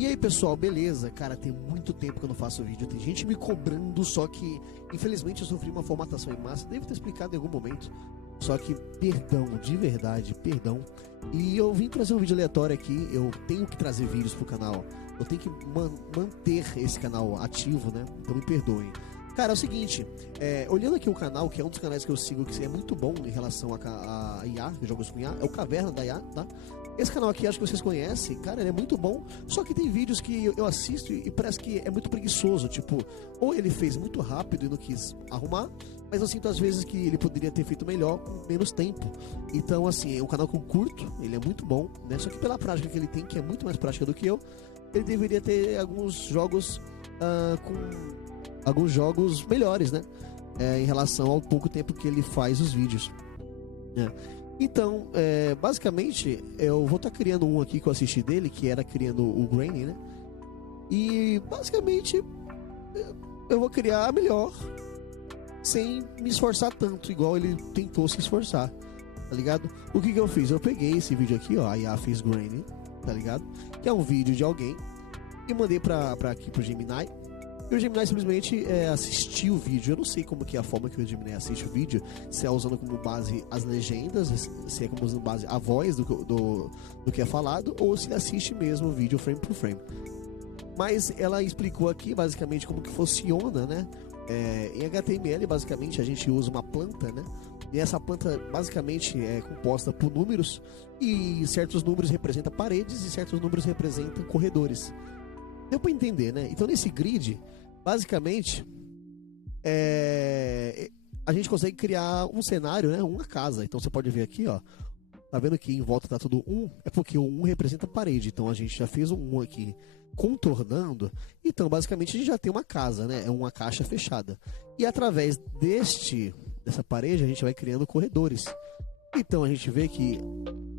E aí, pessoal, beleza? Cara, tem muito tempo que eu não faço vídeo. Tem gente me cobrando, só que infelizmente eu sofri uma formatação em massa. Devo ter explicado em algum momento. Só que, perdão, de verdade, perdão. E eu vim trazer um vídeo aleatório aqui. Eu tenho que trazer vídeos pro canal. Eu tenho que manter esse canal ativo, né? Então me perdoem. Cara, é o seguinte, olhando aqui o canal, que é um dos canais que eu sigo, que é muito bom em relação a IA, jogos com IA, é o Caverna da IA, tá? Esse canal aqui, acho que vocês conhecem, cara, ele é muito bom, só que tem vídeos que eu assisto e parece que é muito preguiçoso, tipo, ou ele fez muito rápido e não quis arrumar, mas eu sinto às vezes que ele poderia ter feito melhor com menos tempo. Então, assim, é um canal que eu curto, ele é muito bom, né? Só que pela prática que ele tem, que é muito mais prática do que eu, ele deveria ter alguns jogos alguns jogos melhores, né? Em relação ao pouco tempo que ele faz os vídeos, né? Então, basicamente, eu vou estar criando um aqui que eu assisti dele, que era criando o Granny, né? E, basicamente, eu vou criar melhor, sem me esforçar tanto, igual ele tentou se esforçar, tá ligado? O que eu fiz? Eu peguei esse vídeo aqui, ó, a IA fez Granny, tá ligado? Que é um vídeo de alguém, e mandei aqui pro Gemini. E o Gemini simplesmente assistiu o vídeo. Eu não sei como que é a forma que o Gemini assiste o vídeo. Se é usando como base as legendas, se é como usando base a voz do que é falado, ou se ele assiste mesmo o vídeo frame por frame. Mas ela explicou aqui basicamente como que funciona, né? Em HTML, basicamente, a gente usa uma planta, né? E essa planta basicamente é composta por números, e certos números representam paredes e certos números representam corredores. Deu pra entender, né? Então nesse grid, basicamente, a gente consegue criar um cenário, né? Uma casa. Então você pode ver aqui, ó. Tá vendo que em volta tá tudo 1? É porque o 1 representa a parede. Então a gente já fez um 1 aqui contornando. Então basicamente a gente já tem uma casa, né? É uma caixa fechada. E através dessa parede a gente vai criando corredores. Então a gente vê que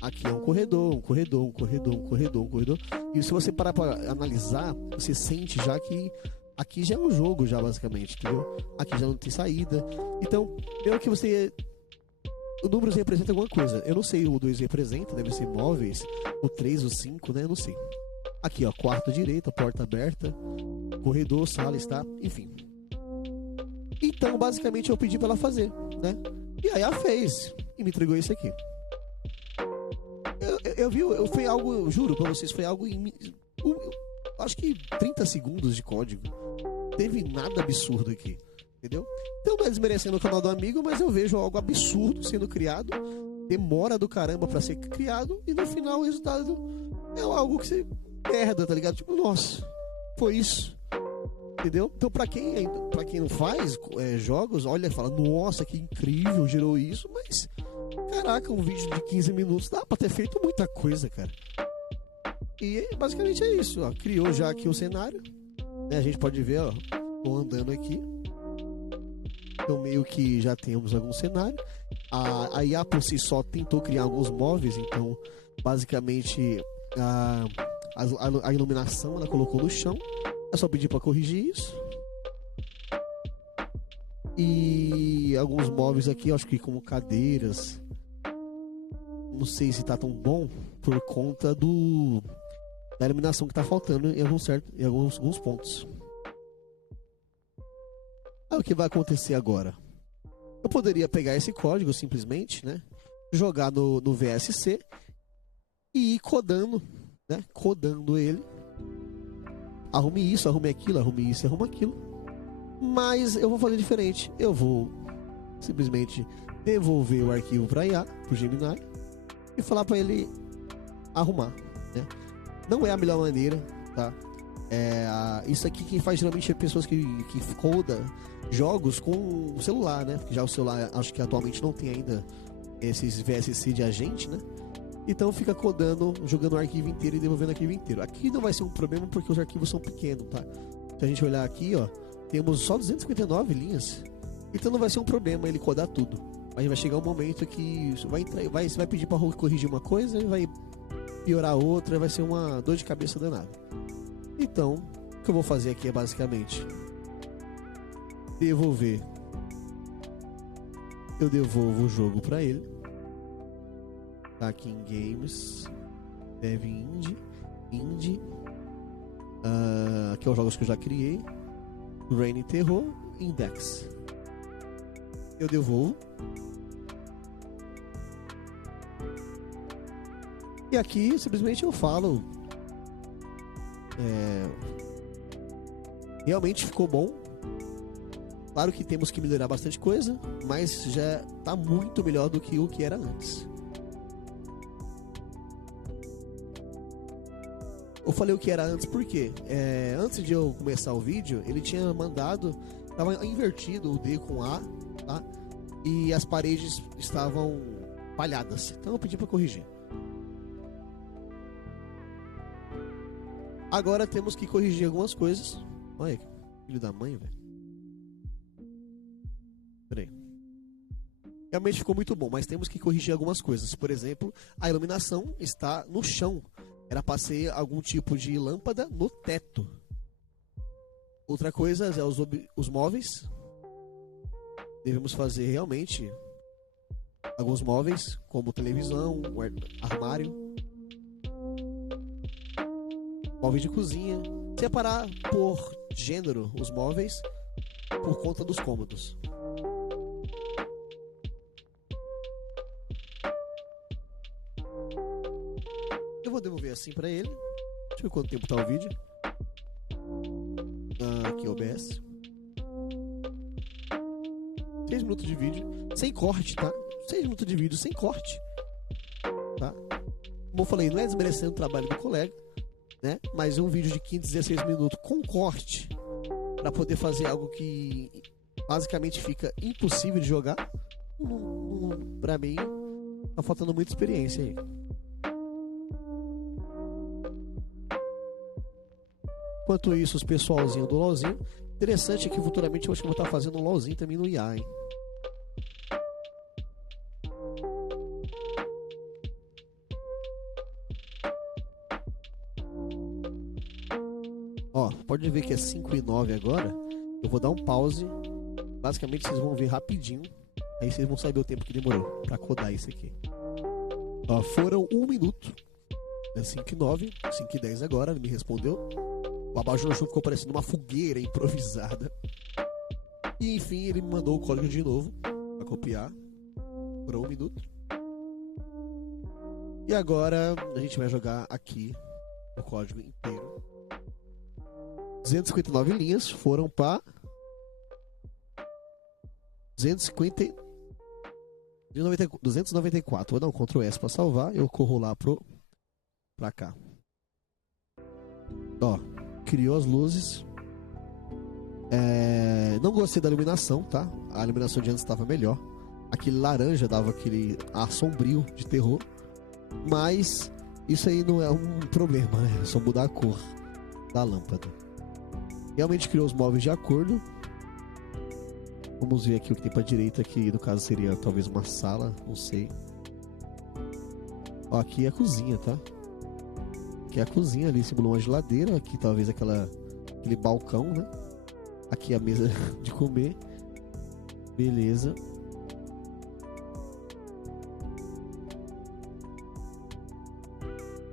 aqui é um corredor, um corredor, um corredor, um corredor, um corredor. E se você parar para analisar, você sente já que aqui já é um jogo, já basicamente, entendeu? Aqui já não tem saída. Então, meio que você. O número representa alguma coisa. Eu não sei o 2 representa, deve ser móveis. O 3, o 5, né? Eu não sei. Aqui, ó, quarto direita, porta aberta, corredor, sala, está, enfim. Então, basicamente, eu pedi para ela fazer, né? E aí ela fez e me entregou isso aqui. Foi algo, eu juro pra vocês, foi algo acho que 30 segundos de código. Não teve nada absurdo aqui, entendeu? Então não é desmerecendo o canal do amigo, mas eu vejo algo absurdo sendo criado, demora do caramba pra ser criado, e no final o resultado é algo que você merda, tá ligado? Tipo, nossa, foi isso. Entendeu? Então pra quem não faz jogos, olha e fala, nossa, que incrível, gerou isso, mas caraca, um vídeo de 15 minutos dá pra ter feito muita coisa, cara. E basicamente é isso, ó. Criou já aqui o cenário, né? A gente pode ver, ó, tô andando aqui. Então meio que já temos algum cenário. A IA por si só tentou criar alguns móveis, então basicamente a iluminação ela colocou no chão. É só pedir pra corrigir isso. E alguns móveis aqui, acho que como cadeiras. Não sei se tá tão bom por conta da iluminação que tá faltando em alguns pontos. Aí o que vai acontecer agora? Eu poderia pegar esse código simplesmente, né? Jogar no VSC e ir codando, né? Codando ele. Arrume isso, arrume aquilo, arrume isso, arrume aquilo. Mas eu vou fazer diferente. Eu vou simplesmente devolver o arquivo para IA, pro Gemini, e falar para ele arrumar, né? Não é a melhor maneira, tá? Isso aqui quem faz geralmente é pessoas que coda jogos com celular, né? Porque já o celular acho que atualmente não tem ainda esses VSC de agente, né? Então fica codando, jogando o arquivo inteiro e devolvendo o arquivo inteiro. Aqui não vai ser um problema porque os arquivos são pequenos, tá? Se a gente olhar aqui, ó, temos só 259 linhas. Então não vai ser um problema ele codar tudo. Mas vai chegar um momento que você vai pedir para corrigir uma coisa e vai piorar outra, vai ser uma dor de cabeça danada. Então, o que eu vou fazer aqui é basicamente devolver. Eu devolvo o jogo para ele. Tá aqui em Games, Dev Indie, Aqui é os jogos que eu já criei. Raining Terror, Index. Eu devolvo. E aqui simplesmente eu falo. Realmente ficou bom. Claro que temos que melhorar bastante coisa, mas já tá muito melhor do que o que era antes. Eu falei o que era antes porque antes de eu começar o vídeo, ele tinha mandado, tava invertido o D com A, tá? E as paredes estavam falhadas. Então eu pedi para corrigir. Agora temos que corrigir algumas coisas. Olha, filho da mãe, velho. Peraí. Realmente ficou muito bom, mas temos que corrigir algumas coisas. Por exemplo, a iluminação está no chão. Era para ser algum tipo de lâmpada no teto. Outra coisa é os móveis. Devemos fazer realmente alguns móveis, como televisão, armário, móveis de cozinha. Separar por gênero os móveis por conta dos cômodos. Eu vou devolver assim pra ele. Deixa eu ver quanto tempo tá o vídeo. Aqui OBS. 6 minutos de vídeo. Sem corte, tá? 6 minutos de vídeo sem corte. Tá? Como eu falei, não é desmerecendo o trabalho do colega, né? Mas um vídeo de 15, 16 minutos com corte pra poder fazer algo que basicamente fica impossível de jogar. Pra mim, tá faltando muita experiência aí. Enquanto isso, os pessoalzinho do LOLzinho. Interessante é que futuramente eu acho que eu vou estar fazendo um LOLzinho também no IA, hein? Ó, pode ver que é 5:09 agora. Eu vou dar um pause. Basicamente vocês vão ver rapidinho. Aí vocês vão saber o tempo que demorou pra codar isso aqui. Ó, foram 1 minuto. É 5:09, 5:10 agora, ele me respondeu. O abajur no chão ficou parecendo uma fogueira improvisada. E enfim, ele me mandou o código de novo pra copiar. Por 1 minuto. E agora a gente vai jogar aqui o código inteiro. 259 linhas foram para 294. Vou dar um Ctrl S para salvar. Eu corro lá pra cá. Ó, criou as luzes. Não gostei da iluminação, tá? A iluminação de antes estava melhor. Aquele laranja dava aquele ar sombrio de terror. Mas isso aí não é um problema, né? É só mudar a cor da lâmpada. Realmente criou os móveis de acordo. Vamos ver aqui o que tem pra direita, que no caso seria talvez uma sala, não sei. Ó, aqui é a cozinha, tá? Aqui é a cozinha, ali simulou uma geladeira. Aqui talvez aquele balcão, né? Aqui a mesa de comer. Beleza.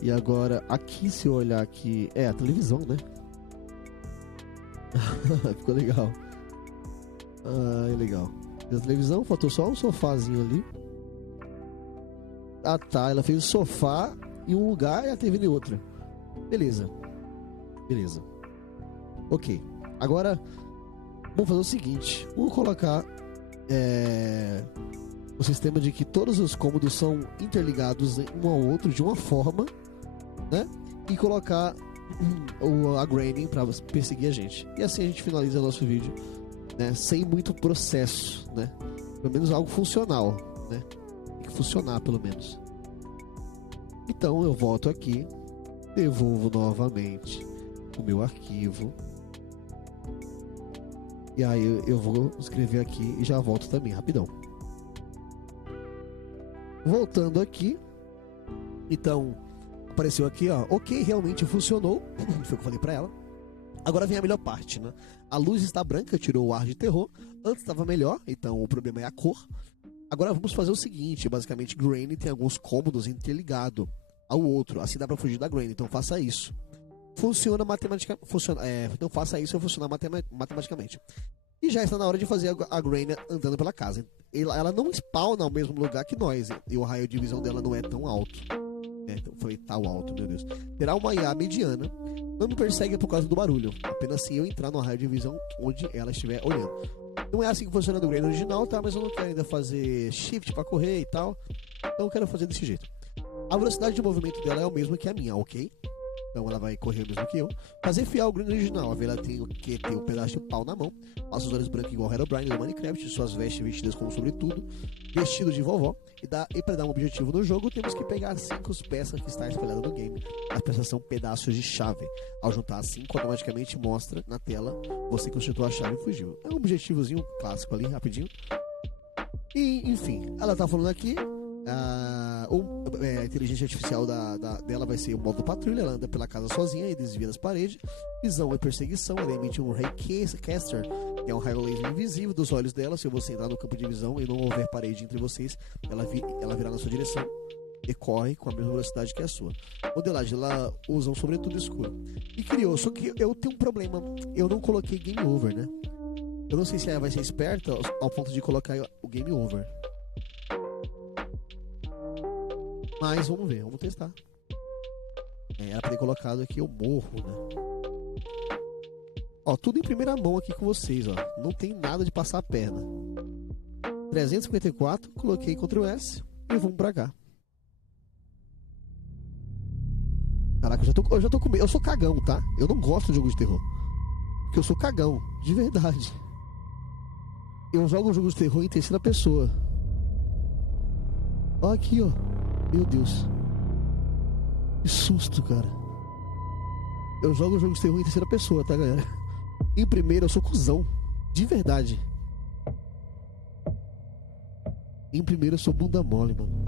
E agora, aqui se eu olhar aqui, é a televisão, né? Ficou legal. É legal. A televisão, faltou só um sofazinho ali. Ah tá, ela fez o sofá em um lugar e a TV em outra. Beleza. Beleza. Ok. Agora, vamos fazer o seguinte. Vamos colocar o sistema de que todos os cômodos são interligados um ao outro de uma forma, né? E colocar a graining para perseguir a gente. E assim a gente finaliza o nosso vídeo, né? Sem muito processo, né? Pelo menos algo funcional, né? Tem que funcionar pelo menos. Então eu volto aqui, devolvo novamente o meu arquivo. E aí eu vou escrever aqui e já volto também, rapidão. Voltando aqui. Então, apareceu aqui, ó. Ok, realmente funcionou. Foi o que eu falei pra ela. Agora vem a melhor parte, né? A luz está branca, tirou o ar de terror. Antes estava melhor, então o problema é a cor. Agora vamos fazer o seguinte. Basicamente, Grain tem alguns cômodos interligados ao outro. Assim dá pra fugir da Grain, então faça isso. funciona matematicamente. Não faça isso funcionar matematicamente. E já está na hora de fazer a Grainer andando pela casa. Ela não spawna no mesmo lugar que nós. E o raio de visão dela não é tão alto. Então foi tal alto, meu Deus. Terá uma IA mediana. Não me persegue por causa do barulho. Apenas se eu entrar no raio de visão onde ela estiver olhando. Não é assim que funciona no Grainer original, tá? Mas eu não quero ainda fazer shift pra correr e tal. Então eu quero fazer desse jeito. A velocidade de movimento dela é o mesmo que a minha, ok? Então ela vai correr o mesmo que eu. Fazer fiel ao Grainer original. A Vela tem que ter um pedaço de pau na mão. Passa os olhos brancos igual Herobrine do Minecraft. Suas vestes vestidas como sobretudo. Vestido de vovó. E para dar um objetivo no jogo, temos que pegar as 5 peças que está espalhada no game. As peças são pedaços de chave. Ao juntar as 5, automaticamente mostra na tela você consertou a chave e fugiu. É um objetivozinho clássico ali, rapidinho. E, enfim, ela tá falando aqui. A inteligência artificial dela vai ser o modo patrulha. Ela anda pela casa sozinha e desvia das paredes. Visão e perseguição. Ela emite um Raycaster, que é um raio laser invisível dos olhos dela. Se você entrar no campo de visão e não houver parede entre vocês, ela virá na sua direção e corre com a mesma velocidade que a sua. Modelagem, ela usa um sobretudo escuro. E criou, só que eu tenho um problema. Eu não coloquei Game Over, né? Eu não sei se ela vai ser esperta ao ponto de colocar o Game Over. Mas vamos ver, vamos testar. Era pra ter colocado aqui o morro, né? Ó, tudo em primeira mão aqui com vocês, ó. Não tem nada de passar a perna. 354, coloquei Ctrl S e vamos pra cá. Caraca, eu já tô com medo. Eu sou cagão, tá? Eu não gosto de jogo de terror. Porque eu sou cagão, de verdade. Eu jogo um jogo de terror em terceira pessoa. Ó aqui, ó. Meu Deus. Que susto, cara. Eu jogo um jogo de terror em terceira pessoa, tá, galera? Em primeira eu sou cuzão. De verdade. Em primeira eu sou bunda mole, mano.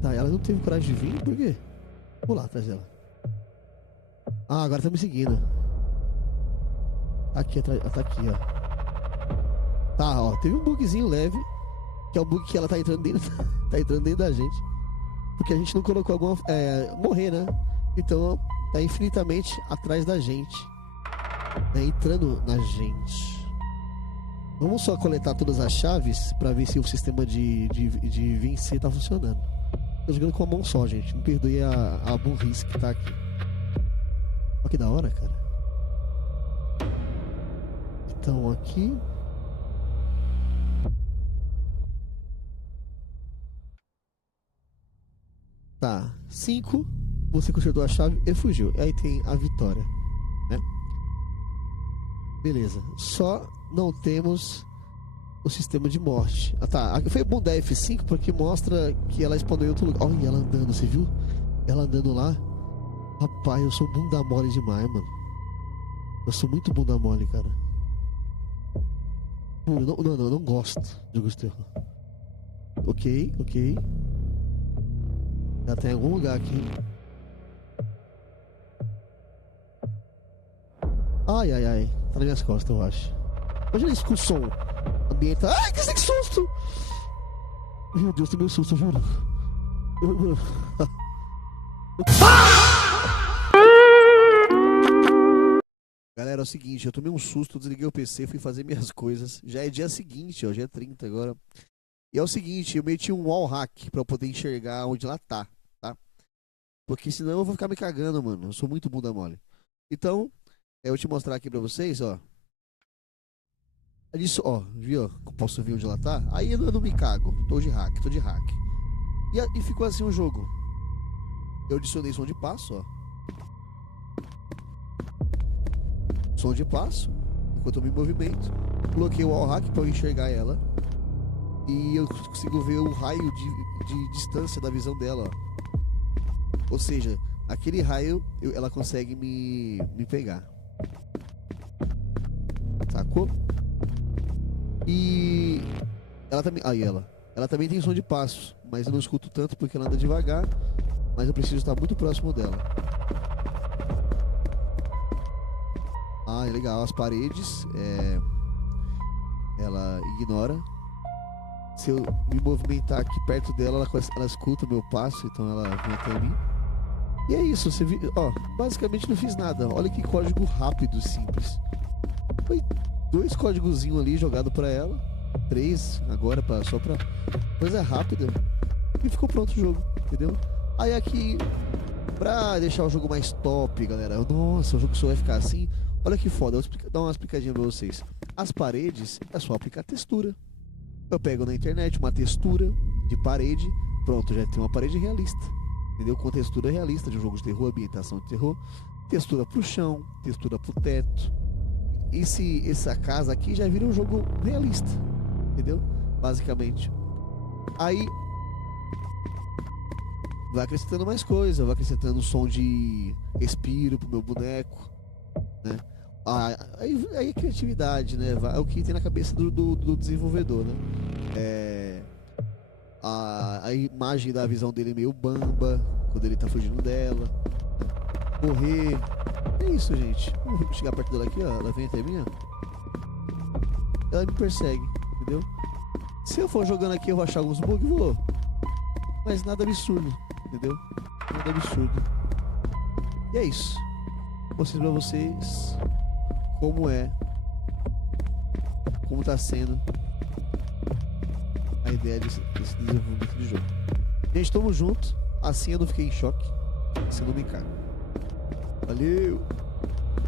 Tá, ela não teve coragem de vir, por quê? Vou lá atrás dela. Ah, agora tá me seguindo. Aqui atrás. Tá aqui, ó. Tá, ó. Teve um bugzinho leve. Que é o bug que ela tá entrando dentro. Tá entrando dentro da gente. Porque a gente não colocou alguma. Morrer, né? Então tá infinitamente atrás da gente. Entrando na gente. Vamos só coletar todas as chaves pra ver se o sistema de vencer tá funcionando. Tô jogando com a mão só, gente. Me perdoe a burrice que tá aqui. Olha que da hora, cara. Então aqui. Tá, 5. Você consertou a chave e fugiu. Aí tem a vitória, né? Beleza. Só não temos o sistema de morte. Ah, tá. Foi bom dar F5 porque mostra que ela spawnou em outro lugar. Olha ela andando, você viu? Ela andando lá. Rapaz, eu sou bunda mole demais, mano. Eu sou muito bunda mole, cara. Eu não gosto de jogos de terror. Ok. Já tem algum lugar aqui. Ai. Tá nas minhas costas, eu acho. Imagina isso com o som. Ambienta. Ai, que susto! Meu Deus, tem meu susto, eu juro. Galera, é o seguinte, eu tomei um susto, desliguei o PC, fui fazer minhas coisas. Já é dia seguinte, ó, já é 30 agora. E é o seguinte, eu meti um wall hack pra eu poder enxergar onde ela tá? Porque senão eu vou ficar me cagando, mano. Eu sou muito bunda mole. Então, eu vou te mostrar aqui pra vocês, ó. Isso, ó, viu? Posso ver onde ela tá? Aí eu não me cago. Tô de hack. E ficou assim o jogo. Eu adicionei som de passo, ó. Som de passo. Enquanto eu me movimento. Coloquei o wall hack pra eu enxergar ela. E eu consigo ver o raio de distância da visão dela, ó. Ou seja, aquele raio ela consegue me pegar. Sacou? E ela também. Aí ela também tem som de passos, mas eu não escuto tanto porque ela anda devagar. Mas eu preciso estar muito próximo dela. Ah, é legal. As paredes. Ela ignora. Se eu me movimentar aqui perto dela, ela escuta o meu passo, então ela vem até mim. E é isso, você viu, ó, basicamente não fiz nada. Olha que código rápido, simples. Foi 2 códigozinhos ali jogado pra ela, 3 agora só pra coisa rápida, e ficou pronto o jogo, entendeu? Aí aqui, pra deixar o jogo mais top, galera, nossa, o jogo só vai ficar assim. Olha que foda, eu vou dar uma explicadinha pra vocês. As paredes é só aplicar textura. Eu pego na internet uma textura de parede, pronto, já tem uma parede realista, entendeu? Com textura realista de um jogo de terror, ambientação de terror, textura pro chão, textura pro teto. Essa casa aqui já vira um jogo realista, entendeu? Basicamente. Aí vai acrescentando mais coisa, vai acrescentando som de respiro pro meu boneco, né? Aí é criatividade, né? É o que tem na cabeça do desenvolvedor, né? A imagem da visão dele é meio bamba quando ele tá fugindo dela, correr. É isso, gente. Vamos chegar perto dela aqui, ó. Ela vem até mim, ó. Ela me persegue, entendeu? Se eu for jogando aqui, eu vou achar alguns bugs, vou. Mas nada absurdo, entendeu? Nada absurdo. E é isso. Vou mostrar pra vocês como tá sendo a ideia desse desenvolvimento de jogo. Gente, tamo junto. Assim eu não fiquei em choque. Assim eu não me cago. Valeu!